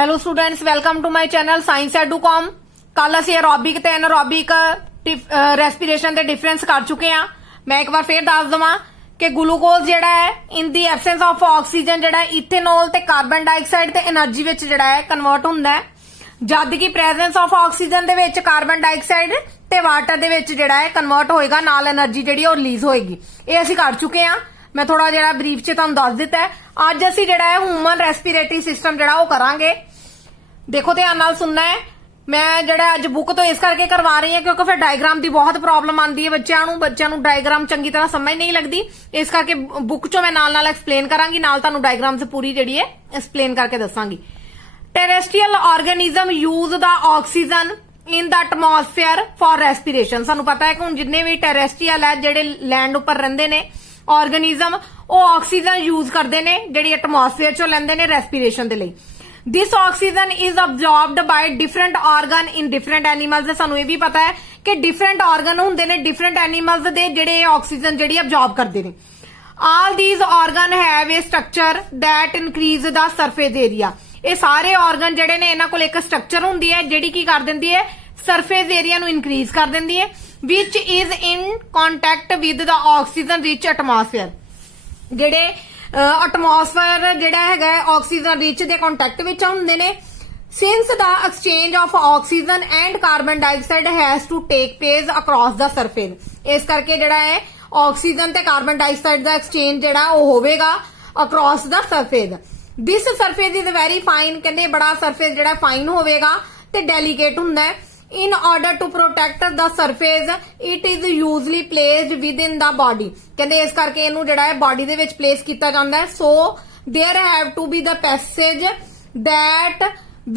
Hello students, welcome to my channel science Educom. कल असी aerobic ते एनारोबिक रेस्पिरेशन के डिफरेंस कर चुके हैं। मैं एक बार फिर दस देवां कि ग्लूकोज जिहड़ा है इन दी एबसेंस ऑफ ऑक्सीजन जिहड़ा इथेनॉल ते कार्बन डाइऑक्साइड ते एनर्जी विच जिहड़ा है कन्वर्ट हुंदा है, जद कि presence of oxygen they which carbon dioxide ते वाटर दे विच जिहड़ा है कन्वर्ट होएगा, नाल एनर्जी जिहड़ी है रिलीज होएगी। ये असी कर चुके हैं। मैं थोड़ा जिहड़ा ब्रीफ च तुहानूं दस दित्ता है। अज असी जिहड़ा है ह्यूमन रेस्पिरेटरी सिस्टम जिहड़ा वो करांगे। देखो ध्यान नाल सुनना है। मैं जिहड़ा अज बुक तो इस करके करवा रही हूं क्योंकि फिर डायग्राम की बहुत प्रॉब्लम आती है बच्चों नूं डायग्राम चंगी तरह समझ नहीं लगती, इस करके बुक चो मैं नाल नाल एक्सप्लेन करांगी, नाल तुहानूं डायग्राम से पूरी जिहड़ी है एक्सप्लेन करके दसांगी। Terrestrial organism use the oxygen in the atmosphere for respiration. सानूं पता है कि हुण जिन्ने भी टेरेस्ट्रीयल है जिहड़े लैंड उपर रहिंदे ने ऑर्गेनिज्म, वो ऑक्सीजन यूज करते ने जिहड़ी एटमोसफेयर चों लैंदे ने रेस्पिरेशन दे लई। This oxygen is absorbed by different organ in different animals. सानू ये भी पता है कि डिफरेंट ऑर्गन हुंदे ने डिफरेंट एनीमल्स दे जिहड़े ऑक्सीजन जिहड़ी अब्जॉर्ब करते ने। All these organ have a structure that increase the surface area. ये सारे ऑर्गन जिहड़े ने इन्हां कोल एक स्ट्रक्चर हुंदी है जिहड़ी की कर दिंदी है, सरफेस एरिया नू इनक्रीज कर दिंदी है, which is in contact with the oxygen rich atmosphere. जिहड़े एटमोसफेयर जिहड़ा हैगा ऑक्सीजन रिच दे कॉन्टैक्ट विच हुंदे ने। Since the exchange of oxygen and carbon dioxide has to take place across the surface, इस करके जिहड़ा है ऑक्सीजन ते कार्बन डाइऑक्साइड दा एक्सचेंज जिहड़ा वो होवेगा across the surface. This surface is very fine, कहंदे बड़ा सरफेस जिहड़ा फाइन होवेगा ते डेलीकेट हुंदा है। In order to protect the surface, it is usually placed within the body। कहंदे इस करके इनू जिहड़ा है बॉडी दे विच प्लेस किया जाता है। So there have to be the passage that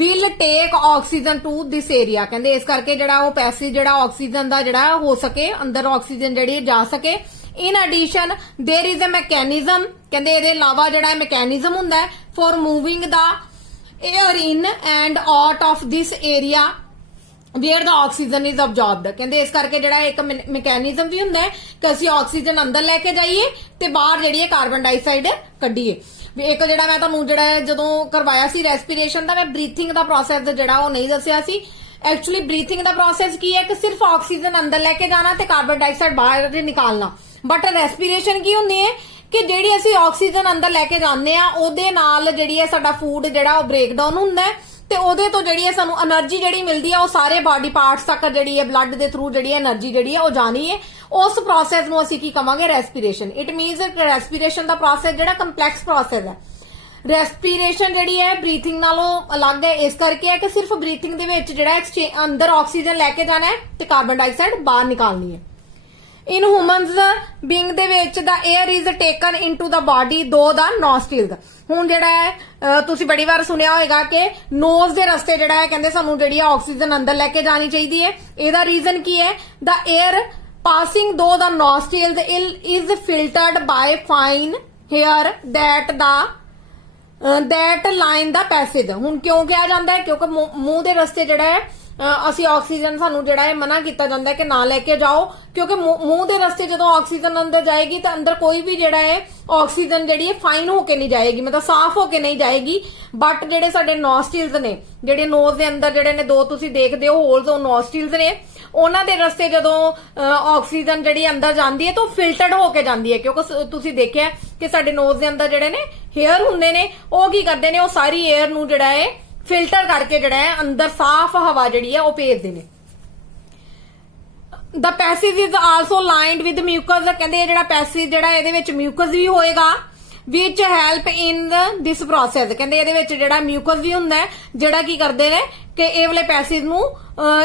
will take oxygen to this area। कहंदे इस करके जिहड़ा वो पैसेज जिहड़ा ऑक्सीजन दा जिहड़ा हो सके, अंदर ऑक्सीजन जिहड़ी जा सके। In addition there is a mechanism, कहंदे इहदे अलावा जिहड़ा मैकेनिज्म हुंदा है for moving the air in and out of this area where the oxygen is absorbed. कहंदे इस करके जिहड़ा एक मैकेनिज्म भी हुंदा है कि असीं ऑक्सीजन अंदर लैके जाइए ते बाहर जिहड़ी है कार्बन डाइऑक्साइड कड्ढीए। एक जिहड़ा मैं तुहानूं जिहड़ा जदों करवाया सी रेस्पिरेशन दा, मैं ब्रीथिंग दा प्रोसैस जिहड़ा वो नहीं दस्सिया सी। एक्चुअली ब्रीथिंग दा प्रोसैस की है कि सिर्फ ऑक्सीजन अंदर लैके जाना ते कार्बन डाइऑक्साइड बाहर निकालना। बट रेस्पिरेशन की हुंदी है कि जिहड़ी असीं ऑक्सीजन अंदर लैके जांदे आ ओहदे नाल जिहड़ी है साडा फूड जिहड़ा वो ब्रेक डाउन हुंदा है ते ओहदे तो जिहड़ी है सानू एनर्जी जिहड़ी मिलदी है वो सारे बॉडी पार्ट्स तक जिहड़ी है ब्लड दे थ्रू जिहड़ी एनर्जी जिहड़ी है वो जानी है। उस प्रोसैस नू असीं की कहांगे रेस्पिरेशन। इट मीनस रेस्पिरेशन दा प्रोसैस जिहड़ा कंपलैक्स प्रोसैस है। रेस्पिरेशन जिहड़ी है ब्रीथिंग नालों अलग है, इस करके है कि सिर्फ ब्रीथिंग दे विच जिहड़ा अंदर ऑक्सीजन लैके जाना है ते कार्बन डाइऑक्साइड बाहर निकालनी है। In humans being they which the air is taken into the body दो द नॉस्ट्रिल्स। हुण जिहड़ा है तुसीं बड़ी बार सुनिया होएगा कि नोज दे रस्ते जिहड़ा है कहंदे सानू जिहड़ी ऑक्सीजन अंदर लैके जानी चाहिदी है। इहदा रीजन की है, the air passing through the nostrils is filtered by fine hair that line the passage. हुण क्यों कहा जाता है? क्योंकि मुंह दे रस्ते जिहड़ा है असी ऑक्सीजन सानू जिहड़ा है मना किया जाता है कि ना लेके जाओ, क्योंकि मुंह दे रस्ते जदों ऑक्सीजन अंदर जाएगी तो अंदर कोई भी जिहड़ा है ऑक्सीजन जिहड़ी है फाइन होके नहीं जाएगी, मतलब साफ होके नहीं जाएगी। बट जिहड़े साडे नॉस्ट्रिल्स ने, जिहड़े नोज दे अंदर जिहड़े ने दो तुसीं देखदे हो होल्स, ओ नॉस्ट्रिल्स ने, उन्हां दे रस्ते जदों ऑक्सीजन जिहड़ी अंदर जांदी है तो फिल्टर्ड होके जांदी है। क्योंकि तुसीं देखिआ कि साडे नोज दे अंदर जिहड़े ने हेयर हुंदे ने, ओ की करदे ने, ओ सारी एयर नू जिहड़ा है फिल्टर करके जिहड़ा है अंदर साफ हवा जिहड़ी है वो भेजदे ने। The passage is also lined with mucus. कहंदे ये जिहड़ा पैसेज जिहड़ा इहदे विच म्यूकस भी होएगा which help in this process. कहंदे इहदे विच जिहड़ा म्यूकस भी हुंदा है जिहड़ा की करदे ने कि इह वाले पैसेज नू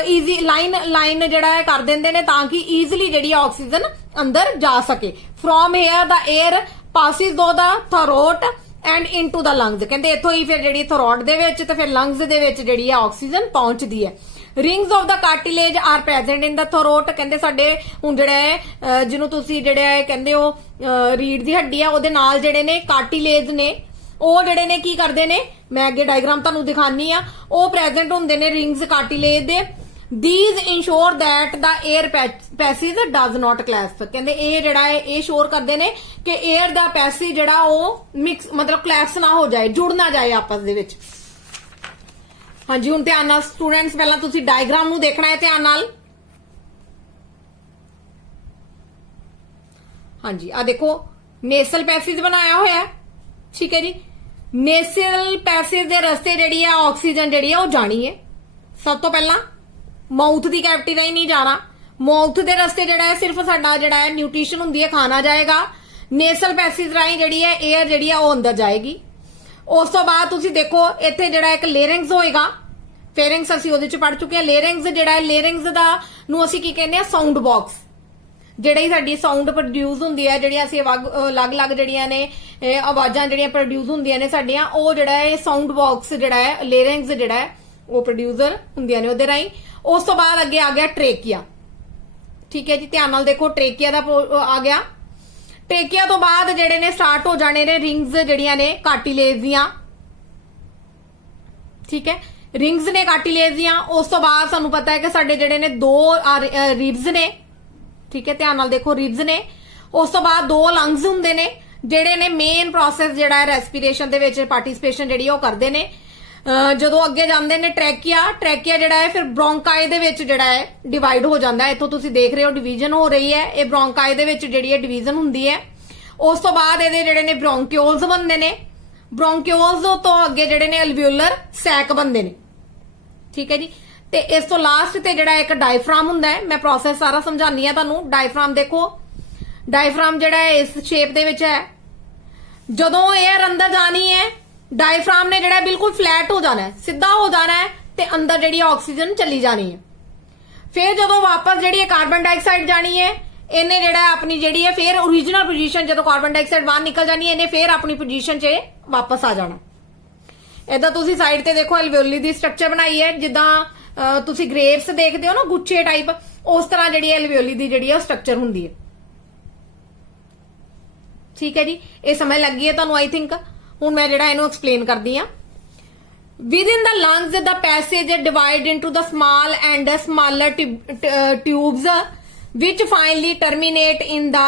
ईजी लाइन जिहड़ा है कर दिंदे ने ताकि ईजिली जिहड़ी ऑक्सीजन अंदर जा सके। From here the air passes through the throat and into the lungs. कहंदे इथों ही फिर जिहड़ी थ्रोट दे विच ते फिर लंग्स दे विच जिहड़ी है ऑक्सीजन पहुंचदी है। Rings of the cartilage are present in the throat. कहंदे साडे हुण जिहड़ा है जिन्हों तुसीं जिहड़ा है कहंदे हो रीढ़ दी हड्डी है ओहदे नाल जिहड़े ने कार्टिलेज ने ਉਹ ਜਿਹੜੇ ਨੇ ਕੀ ਕਰਦੇ ਨੇ, मैं अगे डायग्राम ਤੁਹਾਨੂੰ दिखानी आ, ਉਹ प्रेजेंट ਹੁੰਦੇ ਨੇ रिंग्स कार्टिलेज ਦੇ। These ensure that the air passage does not collapse। कहंदे ਇਹ ਜਿਹੜਾ ਹੈ ਇਹ ਸ਼ੋਰ ਕਰਦੇ ਨੇ ਕਿ 에ਅਰ ਦਾ ਪੈਸੇਜ ਜਿਹੜਾ ਉਹ ਮਿਕਸ मतलब collapse ਨਾ ਹੋ ਜਾਏ, ਜੁੜ ਨਾ ਜਾਏ ਆਪਸ ਦੇ ਵਿੱਚ। ਹਾਂਜੀ ਹੁਣ ਧਿਆਨ ਨਾਲ ਸਟੂਡੈਂਟਸ ਪਹਿਲਾਂ ਤੁਸੀਂ ਡਾਇਗਰਾਮ ਨੂੰ ਦੇਖਣਾ ਹੈ ਧਿਆਨ ਨਾਲ। ਹਾਂਜੀ ਆ ਦੇਖੋ ਨੇਸਲ ਪੈਸੇਜ ਬਣਾਇਆ ਹੋਇਆ, ਠੀਕ ਹੈ ਜੀ। ਨੇਸਲ ਪੈਸੇਜ ਦੇ ਰਸਤੇ ਜਿਹੜੀ ਆ ਆਕਸੀਜਨ ਜਿਹੜੀ ਆ ਉਹ ਜਾਣੀ ਹੈ। ਸਭ ਤੋਂ ਪਹਿਲਾਂ ਮਾਊਥ ਦੀ ਕੈਵਿਟੀ ਰਾਹੀਂ ਨਹੀਂ ਜਾਣਾ, ਮਾਊਥ ਦੇ ਰਸਤੇ ਜਿਹੜਾ ਹੈ ਸਿਰਫ ਸਾਡਾ ਜਿਹੜਾ ਹੈ ਨਿਊਟ੍ਰੀਸ਼ਨ ਹੁੰਦੀ ਹੈ, ਖਾਣਾ ਜਾਏਗਾ। ਨੇਸਲ ਪੈਸੇਜ ਰਾਹੀਂ ਜਿਹੜੀ ਹੈ 에ਅਰ ਜਿਹੜੀ ਆ ਉਹ ਅੰਦਰ ਜਾਏਗੀ। ਉਸ ਤੋਂ ਬਾਅਦ ਤੁਸੀਂ ਦੇਖੋ ਇੱਥੇ ਜਿਹੜਾ ਇੱਕ ਲੇਰਿੰਗਸ ਹੋਏਗਾ, ਫੇਰਿੰਗਸ ਅਸੀਂ ਉਹਦੇ ਚ ਪੜ ਚੁੱਕੇ ਹਾਂ। ਲੇਰਿੰਗਸ ਜਿਹੜਾ ਹੈ, ਲੇਰਿੰਗਸ ਦਾ ਨੂੰ ਅਸੀਂ ਕੀ ਕਹਿੰਦੇ ਆ, ਸਾਊਂਡ ਬਾਕਸ। ਜਿਹੜੀ ਸਾਡੀ ਸਾਊਂਡ ਪ੍ਰੋਡਿਊਸ ਹੁੰਦੀ ਹੈ, ਜਿਹੜੀਆਂ ਅਸੀਂ ਅਲੱਗ-ਅਲੱਗ ਜਿਹੜੀਆਂ ਨੇ ਆਵਾਜ਼ਾਂ ਜਿਹੜੀਆਂ ਪ੍ਰੋਡਿਊਸ ਹੁੰਦੀਆਂ ਨੇ ਸਾਡੀਆਂ, ਉਹ ਜਿਹੜਾ ਹੈ ਸਾਊਂਡ ਬਾਕਸ ਜਿਹੜਾ ਹੈ, ਲੇਰਿੰਗਸ ਜਿਹੜਾ ਹੈ ਉਹ ਪ੍ਰੋਡਿਊਸਰ ਹੁੰਦੀਆਂ ਨੇ ਉਹਦੇ ਰਾਹੀਂ। ਉਸ ਤੋਂ ਬਾਅਦ ਅੱਗੇ ਆ ਗਿਆ ਟ੍ਰੇਕੀਆ, ਠੀਕ ਹੈ ਜੀ। ਧਿਆਨ ਨਾਲ ਦੇਖੋ ਟ੍ਰੇਕੀਆ ਦਾ ਆ ਗਿਆ। ਟ੍ਰੇਕੀਆ ਤੋਂ ਬਾਅਦ ਜਿਹੜੇ ਨੇ ਸਟਾਰਟ ਹੋ ਜਾਣੇ ਨੇ ਰਿੰਗਸ ਜਿਹੜੀਆਂ ਨੇ ਕਾਰਟਿਲੇਜ ਦੀਆਂ, ਠੀਕ ਹੈ। ਰਿੰਗਸ ਨੇ ਕਾਰਟਿਲੇਜ ਦੀਆਂ। ਉਸ ਤੋਂ ਬਾਅਦ ਸਾਨੂੰ ਪਤਾ ਹੈ ਕਿ ਸਾਡੇ ਜਿਹੜੇ ਨੇ 2 ਰਿਬਸ ਨੇ, ਠੀਕ ਹੈ। ਧਿਆਨ ਨਾਲ ਦੇਖੋ ਰਿਬਸ ਨੇ। ਉਸ ਤੋਂ ਬਾਅਦ 2 ਲੰਗਸ ਹੁੰਦੇ ਨੇ ਜਿਹੜੇ ਨੇ ਮੇਨ ਪ੍ਰੋਸੈਸ ਜਿਹੜਾ ਹੈ ਰੈਸਪੀਰੇਸ਼ਨ ਦੇ ਵਿੱਚ ਪਾਰਟਿਸਿਪੇਸ਼ਨ ਜਿਹੜੀ ਉਹ ਕਰਦੇ ਨੇ। ਜਦੋਂ ਅੱਗੇ ਜਾਂਦੇ ਨੇ ਟ੍ਰੈਕੀਆ ਜਿਹੜਾ ਹੈ ਫਿਰ ਬ੍ਰੌਂਕਾਈ ਦੇ ਵਿੱਚ ਜਿਹੜਾ ਹੈ ਡਿਵਾਈਡ ਹੋ ਜਾਂਦਾ ਹੈ। ਇੱਥੋਂ ਤੁਸੀਂ ਦੇਖ ਰਹੇ ਹੋ ਡਿਵੀਜ਼ਨ ਹੋ ਰਹੀ ਹੈ, ਇਹ ਬ੍ਰੌਂਕਾਈ ਦੇ ਵਿੱਚ ਜਿਹੜੀ ਹੈ ਡਿਵੀਜ਼ਨ ਹੁੰਦੀ ਹੈ। ਉਸ ਤੋਂ ਬਾਅਦ ਇਹਦੇ ਜਿਹੜੇ ਨੇ ਬ੍ਰੌਂਕਿਓਲਸ ਬਣਦੇ ਨੇ। ਬ੍ਰੌਂਕਿਓਲਸ ਤੋਂ ਅੱਗੇ ਜਿਹੜੇ ਨੇ ਅਲਵੀਓਲਰ ਸੈਕ ਬਣਦੇ ਨੇ, ਠੀਕ ਹੈ ਜੀ। ਤੇ ਇਸ ਤੋਂ ਲਾਸਟ ਤੇ ਜਿਹੜਾ ਇੱਕ ਡਾਇਫਰਾਮ ਹੁੰਦਾ ਹੈ। ਮੈਂ ਪ੍ਰੋਸੈਸ ਸਾਰਾ ਸਮਝਾਉਂਦੀ ਆ ਤੁਹਾਨੂੰ। ਡਾਇਫਰਾਮ ਦੇਖੋ, ਡਾਇਫਰਾਮ ਜਿਹੜਾ ਹੈ ਇਸ ਸ਼ੇਪ ਦੇ ਵਿੱਚ ਹੈ। ਜਦੋਂ 에ਅਰ ਅੰਦਰ ਜਾਣੀ ਹੈ ਡਾਇਫਰਾਮ ਨੇ ਜਿਹੜਾ ਬਿਲਕੁਲ ਫਲੈਟ ਹੋ ਜਾਣਾ ਹੈ, ਸਿੱਧਾ ਹੋ ਜਾਣਾ ਹੈ ਤੇ ਅੰਦਰ ਜਿਹੜੀ ਆਕਸੀਜਨ ਚਲੀ ਜਾਣੀ ਹੈ। ਫਿਰ ਜਦੋਂ ਵਾਪਸ ਜਿਹੜੀ ਕਾਰਬਨ ਡਾਈਆਕਸਾਈਡ ਜਾਣੀ ਹੈ, ਇਹਨੇ ਜਿਹੜਾ ਆਪਣੀ ਜਿਹੜੀ ਹੈ ਫਿਰ ओरिजिनल ਪੋਜੀਸ਼ਨ, ਜਦੋਂ ਕਾਰਬਨ ਡਾਈਆਕਸਾਈਡ ਬਾਹਰ ਨਿਕਲ ਜਾਣੀ ਹੈ ਇਹਨੇ ਫਿਰ ਆਪਣੀ ਪੋਜੀਸ਼ਨ 'ਚ ਵਾਪਸ ਆ ਜਾਣਾ। ਇਦਾਂ ਤੁਸੀਂ ਸਾਈਡ ਤੇ ਦੇਖੋ ਐਲਵੀਓਲੀ ਦੀ ਸਟਰਕਚਰ ਬਣਾਈ ਹੈ, ਜਿੱਦਾਂ ਤੁਸੀਂ ਗ੍ਰੇਪਸ ਦੇਖਦੇ ਹੋ ਨਾ ਗੁੱਛੇ ਟਾਈਪ, ਉਸ ਤਰ੍ਹਾਂ ਜਿਹੜੀ ਐਲਵੀਓਲੀ ਦੀ ਜਿਹੜੀ ਹੈ ਸਟਰਕਚਰ ਹੁੰਦੀ ਹੈ, ਠੀਕ ਹੈ ਜੀ। ਇਹ ਸਮਝ ਲੱਗੀ ਹੈ ਤੁਹਾਨੂੰ ਆਈ ਥਿੰਕ। ਹੁਣ ਮੈਂ ਜਿਹੜਾ ਇਹਨੂੰ ਐਕਸਪਲੇਨ ਕਰਦੀ ਆ। Within the lungs, the passage is divided into the small and smaller tubes, which finally terminate in the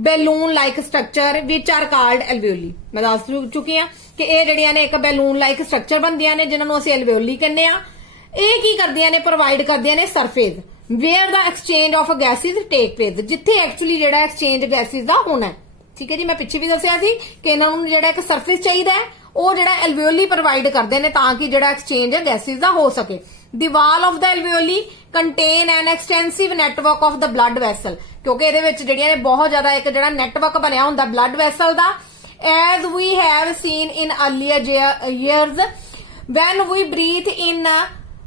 balloon-like structure, which are called alveoli. मैं ਦੱਸ ਚੁੱਕੀ ਆ ਕਿ ਇਹ ਜਿਹੜੀਆਂ ਨੇ ਇੱਕ balloon-like structure ਬਣਦੀਆਂ ਨੇ, ਜਿਨ੍ਹਾਂ ਨੂੰ ਅਸੀਂ alveoli ਕਹਿੰਦੇ ਆ। ਇਹ ਕੀ ਕਰਦੀਆਂ ਨੇ, ਪ੍ਰੋਵਾਈਡ ਕਰਦੀਆਂ ਨੇ surface where the exchange of gases take place, ਜਿੱਥੇ ਐਕਚੁਅਲੀ ਜਿਹੜਾ ਐਕਸਚੇਂਜ ਗੈਸਿਸ ਦਾ ਹੋਣਾ ਹੈ, ਠੀਕ ਹੈ ਜੀ। ਮੈਂ ਪਿੱਛੇ ਵੀ ਦੱਸਿਆ ਸੀ ਕਿ ਇਹਨਾਂ ਨੂੰ ਜਿਹੜਾ ਇੱਕ ਸਰਫੇਸ ਚਾਹੀਦਾ ਹੈ, ਉਹ ਜਿਹੜਾ ਐਲਵੀਓਲੀ ਪ੍ਰੋਵਾਈਡ ਕਰਦੇ ਨੇ ਤਾਂ ਕਿ ਜਿਹੜਾ ਐਕਸਚੇਂਜ ਗੈਸਿਸ ਦਾ ਹੋ ਸਕੇ। The wall of the alveoli contain an extensive network of the blood vessel, ਕਿਉਂਕਿ ਇਹਦੇ ਵਿੱਚ ਜਿਹੜੀਆਂ ਨੇ ਬਹੁਤ ਜ਼ਿਆਦਾ ਇੱਕ ਜਿਹੜਾ ਨੈਟਵਰਕ ਬਣਿਆ ਹੁੰਦਾ ਬਲੱਡ ਵੈਸਲ ਦਾ। As we have seen in earlier years when we breathe in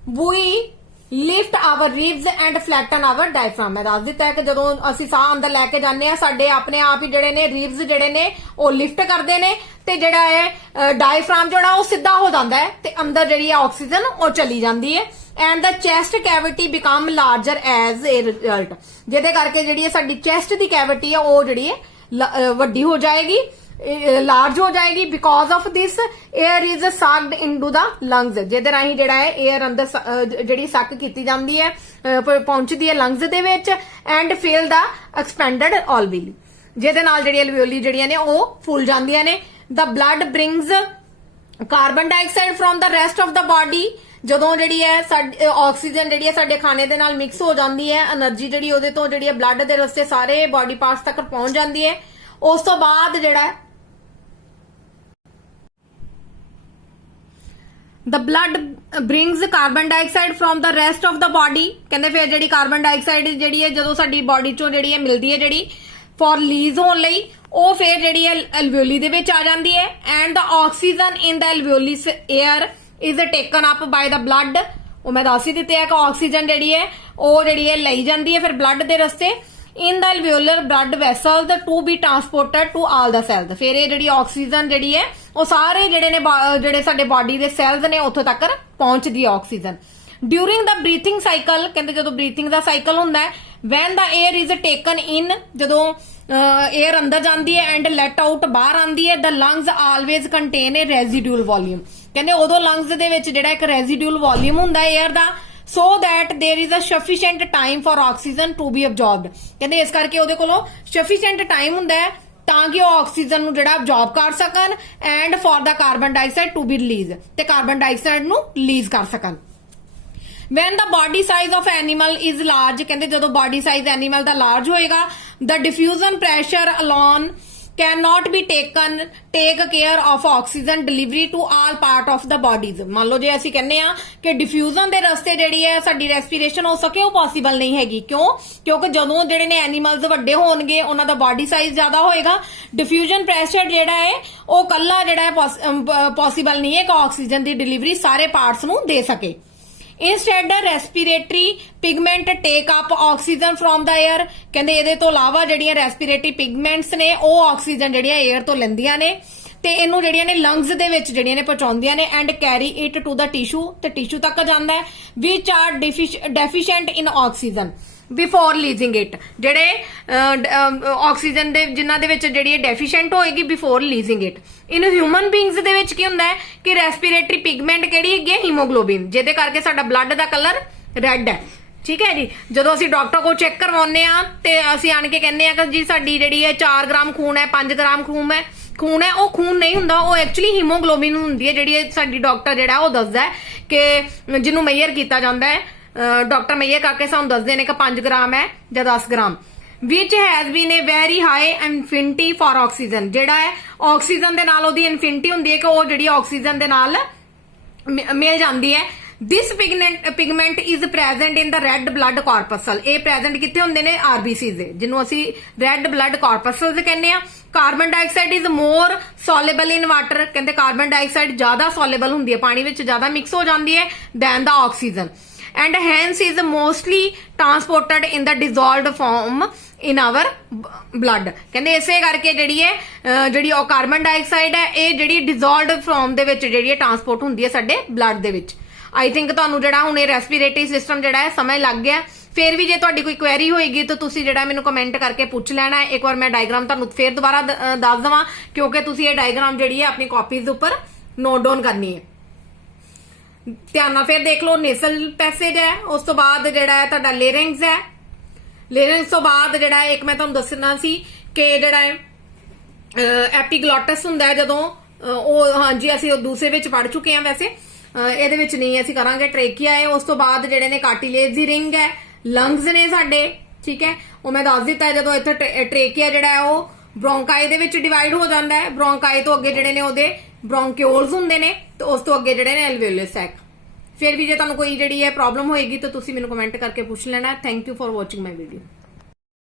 we lift our ribs and flatten our diaphragm. ਮੈਂ ਦੱਸ ਦਿੱਤਾ ਹੈ ਕਿ ਜਦੋਂ ਅਸੀਂ ਸਾਹ ਅੰਦਰ ਲੈ ਕੇ ਜਾਂਦੇ ਆ, ਸਾਡੇ ਆਪਣੇ ਆਪ ਹੀ ਜਿਹੜੇ ਨੇ ਰਿਬਸ ਜਿਹੜੇ ਨੇ ਉਹ ਲਿਫਟ ਕਰਦੇ ਨੇ ਤੇ ਜਿਹੜਾ ਹੈ ਡਾਇਫਰਾਮ ਜਿਹੜਾ ਉਹ ਸਿੱਧਾ ਹੋ ਜਾਂਦਾ ਹੈ ਤੇ ਅੰਦਰ ਜਿਹੜੀ ਹੈ ਆਕਸੀਜਨ ਉਹ ਚਲੀ ਜਾਂਦੀ ਹੈ। And the chest cavity become larger as a result, ਜਿਹਦੇ ਕਰਕੇ ਜਿਹੜੀ ਹੈ ਸਾਡੀ ਚੈਸਟ ਦੀ ਕੈਵਿਟੀ ਹੈ ਉਹ ਜਿਹੜੀ ਹੈ ਵੱਡੀ ਹੋ ਜਾਏਗੀ, ਲਾਰਜ ਹੋ ਜਾਏਗੀ। Because of this air is Scud into the lungs, ਜਿਹਦੇ ਰਾਹੀਂ ਜਿਹੜਾ ਹੈ 에ਅਰ ਅੰਦਰ ਜਿਹੜੀ ਸੱਕ ਕੀਤੀ ਜਾਂਦੀ ਹੈ, ਪਹੁੰਚਦੀ ਹੈ ਲੰਗਸ ਦੇ ਵਿੱਚ। And fill the expanded alveoli, ਜਿਹਦੇ ਨਾਲ ਜਿਹੜੀ ਐਲਵੀਓਲੀ ਜਿਹੜੀਆਂ ਨੇ ਉਹ ਫੁੱਲ ਜਾਂਦੀਆਂ ਨੇ। The blood brings carbon dioxide from the rest of the body, ਜਦੋਂ ਜਿਹੜੀ ਹੈ ਸਾਡੀ ਆਕਸੀਜਨ ਜਿਹੜੀ ਹੈ ਸਾਡੇ ਖਾਣੇ ਦੇ ਨਾਲ ਮਿਕਸ ਹੋ ਜਾਂਦੀ ਹੈ, એનર્ਜੀ ਜਿਹੜੀ ਉਹਦੇ ਤੋਂ ਜਿਹੜੀ ਹੈ ਬਲੱਡ ਦੇ ਰਸਤੇ ਸਾਰੇ ਬਾਡੀ ਪਾਰਟਸ ਤੱਕ ਪਹੁੰਚ ਜਾਂਦੀ ਹੈ। ਉਸ ਤੋਂ ਬਾਅਦ ਜਿਹੜਾ the blood brings carbon dioxide from the rest of the body, ਕਹਿੰਦੇ ਫਿਰ ਜਿਹੜੀ ਕਾਰਬਨ ਡਾਈਆਕਸਾਈਡ ਜਿਹੜੀ ਹੈ ਜਦੋਂ ਸਾਡੀ ਬਾਡੀ ਚੋਂ ਜਿਹੜੀ ਹੈ ਮਿਲਦੀ ਹੈ ਜਿਹੜੀ ਫॉर ਰਿਲੀਜ਼ ਹੋਣ ਲਈ, ਉਹ ਫਿਰ ਜਿਹੜੀ ਹੈ ਐਲਵੀਓਲੀ ਦੇ ਵਿੱਚ ਆ ਜਾਂਦੀ ਹੈ। And the oxygen in the alveoli air is taken up by the blood, ਉਹ ਮੈਂ ਦੱਸ ਹੀ ਦਿੱਤੇ ਹੈ ਕਿ ਆਕਸੀਜਨ ਜਿਹੜੀ ਹੈ ਉਹ ਜਿਹੜੀ ਹੈ ਲਈ ਜਾਂਦੀ ਹੈ ਫਿਰ ਬਲੱਡ ਦੇ ਰਸਤੇ in the alveolar blood vessels to be transported to all the cells। ਫਿਰ ਇਹ ਜਿਹੜੀ ਆਕਸੀਜਨ ਜਿਹੜੀ ਹੈ ਉਹ ਸਾਰੇ ਜਿਹੜੇ ਨੇ ਜਿਹੜੇ ਸਾਡੇ ਬਾਡੀ ਦੇ ਸੈਲਸ ਨੇ ਉੱਥੋਂ ਤੱਕ ਪਹੁੰਚਦੀ ਹੈ ਆਕਸੀਜਨ। ਡਿਊਰਿੰਗ ਦਾ ਬਰੀਥਿੰਗ ਸਾਈਕਲ, ਕਹਿੰਦੇ ਜਦੋਂ ਬਰੀਥਿੰਗ ਦਾ ਸਾਈਕਲ ਹੁੰਦਾ ਹੈ, when the air is taken in, ਜਦੋਂ 에ਅਰ ਅੰਦਰ ਜਾਂਦੀ ਹੈ ਐਂਡ ਲੈਟ ਆਊਟ ਬਾਹਰ ਆਉਂਦੀ ਹੈ, the lungs always contain a residual volume, ਕਹਿੰਦੇ ਉਦੋਂ ਲੰਗਸ ਦੇ ਵਿੱਚ ਜਿਹੜਾ ਇੱਕ ਰੈਜ਼ੀਡਿਊਲ ਵੋਲਿਊਮ ਹੁੰਦਾ ਹੈ air the, so that there is a sufficient time for oxygen to be absorbed, ਕਹਿੰਦੇ ਇਸ ਕਰਕੇ ਉਹਦੇ ਕੋਲੋਂ sufficient time ਹੁੰਦਾ ਹੈ ਤਾਂ ਕਿ ਉਹ ਆਕਸੀਜਨ ਨੂੰ ਜਿਹੜਾ ਅਬਜ਼ੌਰਬ ਕਰ ਸਕਣ and for the carbon dioxide to be release, ਤੇ ਕਾਰਬਨ ਡਾਈਆਕਸਾਈਡ ਨੂੰ ਰਿਲੀਜ਼ ਕਰ ਸਕਣ। when the body size of animal is large, ਕਹਿੰਦੇ ਜਦੋਂ body size animal ਦਾ large ਹੋਏਗਾ, the diffusion pressure alone cannot be take care of oxygen delivery to all part of the bodies। ਮੰਨ ਲਓ ਜੇ ਅਸੀਂ ਕਹਿੰਦੇ ਆ ਕਿ ਡਿਫਿਊਜ਼ਨ ਦੇ ਰਸਤੇ ਜਿਹੜੀ ਹੈ ਸਾਡੀ ਰੈਸਪੀਰੇਸ਼ਨ ਹੋ ਸਕੇ, ਉਹ ਪੋਸੀਬਲ ਨਹੀਂ ਹੈਗੀ। ਕਿਉਂਕਿ ਜਦੋਂ ਜਿਹੜੇ ਨੇ ਐਨੀਮਲਸ ਵੱਡੇ ਹੋਣਗੇ ਉਹਨਾਂ ਦਾ ਬਾਡੀ ਸਾਈਜ਼ ਜ਼ਿਆਦਾ ਹੋਏਗਾ, ਡਿਫਿਊਜ਼ਨ ਪ੍ਰੈਸ਼ਰ ਜਿਹੜਾ ਹੈ ਉਹ ਕੱਲਾ ਜਿਹੜਾ ਪੋਸੀਬਲ ਨਹੀਂ ਹੈ ਕਿ ਆਕਸੀਜਨ ਦੀ ਡਿਲੀਵਰੀ ਸਾਰੇ ਪਾਰਟਸ ਨੂੰ ਦੇ ਸਕੇ। Instead, respiratory pigment take up oxygen from the air। ਕਹਿੰਦੇ ਇਹਦੇ ਤੋਂ ਇਲਾਵਾ ਜਿਹੜੀਆਂ respiratory pigments ਨੇ ਉਹ ਆਕਸੀਜਨ ਜਿਹੜੀਆਂ 에ਅਰ ਤੋਂ ਲੈਂਦੀਆਂ ਨੇ ਤੇ ਇਹਨੂੰ ਜਿਹੜੀਆਂ ਨੇ ਲੰਗਸ ਦੇ ਵਿੱਚ ਜਿਹੜੀਆਂ ਨੇ ਪਹੁੰਚਾਉਂਦੀਆਂ ਨੇ and carry it to the tissue, ਤੇ ਟਿਸ਼ੂ ਤੱਕ ਜਾਂਦਾ ਹੈ। Which are deficient in oxygen before leaving it, ਜਿਹੜੇ ਆਕਸੀਜਨ ਦੇ ਜਿਨ੍ਹਾਂ ਦੇ ਵਿੱਚ ਜਿਹੜੀ ਡੈਫੀਸ਼ੀਐਂਟ ਹੋਏਗੀ before leaving it. In human beings ਦੇ ਵਿੱਚ ਕੀ ਹੁੰਦਾ ਹੈ ਕਿ ਰੈਸਪੀਰੇਟਰੀ ਪਿਗਮੈਂਟ ਕਿਹੜੀ ਹੈਗੀ ਹੈ, ਹੀਮੋਗਲੋਬਿਨ, ਜਿਹਦੇ ਕਰਕੇ ਸਾਡਾ ਬਲੱਡ ਦਾ ਕਲਰ ਰੈੱਡ ਹੈ। ਠੀਕ ਹੈ ਜੀ, ਜਦੋਂ ਅਸੀਂ ਡਾਕਟਰ ਕੋਲ ਚੈੱਕ ਕਰਵਾਉਂਦੇ ਆ ਤੇ ਅਸੀਂ ਆਣ ਕੇ ਕਹਿੰਦੇ ਆ ਕਿ ਜੀ ਸਾਡੀ ਜਿਹੜੀ ਹੈ 4 ਗ੍ਰਾਮ ਖੂਨ ਹੈ, 5 ਗ੍ਰਾਮ ਖੂਨ ਹੈ, ਉਹ ਖੂਨ ਨਹੀਂ ਹੁੰਦਾ, ਉਹ ਐਕਚੁਅਲੀ ਹੀਮੋਗਲੋਬਿਨ ਹੁੰਦੀ ਹੈ, ਜਿਹੜੀ ਸਾਡੀ ਡਾਕਟਰ ਜਿਹੜਾ ਉਹ ਦੱਸਦਾ ਹੈ ਕਿ ਜਿਹਨੂੰ ਮੇਜਰ ਕੀਤਾ ਜਾਂਦਾ ਹੈ, ਡਾਕਟਰ ਮੇਜਰ ਕਰਕੇ ਸਾਨੂੰ ਦੱਸਦੇ ਨੇ ਕਿ 5 ਗ੍ਰਾਮ ਹੈ ਜਾਂ 10 gram. Which has been A very high infinity for oxygen, ਜਿਹੜਾ ਹੈ ਆਕਸੀਜਨ ਦੇ ਨਾਲ ਉਹਦੀ ਇਨਫਿਨਿਟੀ ਹੁੰਦੀ ਹੈ ਕਿ ਉਹ ਜਿਹੜੀ ਆਕਸੀਜਨ ਦੇ ਨਾਲ ਮਿਲ ਜਾਂਦੀ ਹੈ। This pigment is present in the red blood corpuscle. ਇਹ ਪ੍ਰੈਜ਼ੈਂਟ ਕਿੱਥੇ ਹੁੰਦੇ ਨੇ, ਆਰਬੀਸੀਜ਼ ਦੇ, ਜਿਹਨੂੰ ਅਸੀਂ ਰੈੱਡ ਬਲੱਡ ਕਾਰਪਸਲ ਕਹਿੰਦੇ ਆ। Carbon dioxide is more soluble in water, ਕਹਿੰਦੇ ਕਾਰਬਨ ਡਾਈਆਕਸਾਈਡ ਜ਼ਿਆਦਾ ਸੋਲੇਬਲ ਹੁੰਦੀ ਹੈ, ਪਾਣੀ ਵਿੱਚ ਜ਼ਿਆਦਾ ਮਿਕਸ ਹੋ ਜਾਂਦੀ ਹੈ then the oxygen, and hence is mostly transported in the dissolved form in our blood। ਕਹਿੰਦੇ ਇਸੇ ਕਰਕੇ ਜਿਹੜੀ ਉਹ ਕਾਰਬਨ ਡਾਈਆਕਸਾਈਡ ਹੈ ਇਹ ਜਿਹੜੀ ਡਿਸੋਲਵਡ ਫਾਰਮ ਦੇ ਵਿੱਚ ਜਿਹੜੀ ਟਰਾਂਸਪੋਰਟ ਹੁੰਦੀ ਹੈ ਸਾਡੇ ਬਲੱਡ ਦੇ ਵਿੱਚ। ਆਈ ਥਿੰਕ ਤੁਹਾਨੂੰ ਜਿਹੜਾ ਹੁਣ ਇਹ ਰੈਸਪੀਰੇਟਰੀ ਸਿਸਟਮ ਜਿਹੜਾ ਹੈ ਸਮਝ ਲੱਗ ਗਿਆ। ਫਿਰ ਵੀ ਜੇ ਤੁਹਾਡੀ ਕੋਈ ਕੁਐਰੀ ਹੋਏਗੀ ਤਾਂ ਤੁਸੀਂ ਜਿਹੜਾ ਮੈਨੂੰ ਕਮੈਂਟ ਕਰਕੇ ਪੁੱਛ ਲੈਣਾ ਹੈ। ਇੱਕ ਵਾਰ ਮੈਂ ਡਾਇਗਰਾਮ ਤੁਹਾਨੂੰ ਫਿਰ ਦੁਬਾਰਾ ਦੱਸ ਦਵਾਂ, ਕਿਉਂਕਿ ਤੁਸੀਂ ਇਹ ਡਾਇਗਰਾਮ ਜਿਹੜੀ ਹੈ ਆਪਣੀ ਕਾਪੀਜ਼ ਦੇ ਉੱਪਰ ਨੋਟ ਡਾਊਨ ਕਰਨੀ ਹੈ। ਧਿਆਨ ਨਾਲ ਫਿਰ ਦੇਖ ਲਓ, ਨੇਸਲ ਪੈਸੇਜ ਹੈ, ਉਸ ਤੋਂ ਬਾਅਦ ਜਿਹੜਾ ਹੈ ਤੁਹਾਡਾ ਲੇਰਿੰਗਸ ਹੈ, ਲੇਰਿੰਗਸ ਤੋਂ ਬਾਅਦ ਜਿਹੜਾ ਇੱਕ ਮੈਂ ਤੁਹਾਨੂੰ ਦੱਸਣਾ ਸੀ ਕਿ ਜਿਹੜਾ ਹੈ ਐਪੀਗਲੋਟਸ ਹੁੰਦਾ ਹੈ ਜਦੋਂ ਉਹ, ਹਾਂਜੀ ਅਸੀਂ ਉਹ ਦੂਸਰੇ ਵਿੱਚ ਪੜ ਚੁੱਕੇ ਹਾਂ, ਵੈਸੇ ਇਹਦੇ ਵਿੱਚ ਨਹੀਂ ਅਸੀਂ ਕਰਾਂਗੇ। ਟ੍ਰੇਕੀਆ ਹੈ, ਉਸ ਤੋਂ ਬਾਅਦ ਜਿਹੜੇ ਨੇ ਕਾਰਟਿਲੇਜ ਦੀ ਰਿੰਗ ਹੈ, ਲੰਗਸ ਨੇ ਸਾਡੇ, ਠੀਕ ਹੈ, ਉਹ ਮੈਂ ਦੱਸ ਦਿੱਤਾ। ਜਦੋਂ ਇੱਥੇ ਟ੍ਰੇਕੀਆ ਜਿਹੜਾ ਹੈ ਉਹ ਬ੍ਰੋਂਕਾਈ ਦੇ ਵਿੱਚ ਡਿਵਾਈਡ ਹੋ ਜਾਂਦਾ ਹੈ, ਬ੍ਰੋਂਕਾਈ ਤੋਂ ਅੱਗੇ ਜਿਹੜੇ ਨੇ ਉਹਦੇ ਬ੍ਰੋਂਕਿਓਲਸ ਹੁੰਦੇ ਨੇ, ਤੇ ਉਸ ਤੋਂ ਅੱਗੇ ਜਿਹੜੇ ਨੇ ਐਲਵੇਓਲਸ ਸੈਕ। ਫਿਰ ਵੀ ਜੇ ਤੁਹਾਨੂੰ ਕੋਈ ਜਿਹੜੀ ਹੈ ਪ੍ਰੋਬਲਮ ਹੋਏਗੀ ਤਾਂ ਤੁਸੀਂ ਮੈਨੂੰ ਕਮੈਂਟ ਕਰਕੇ ਪੁੱਛ ਲੈਣਾ। Thank you for watching my video.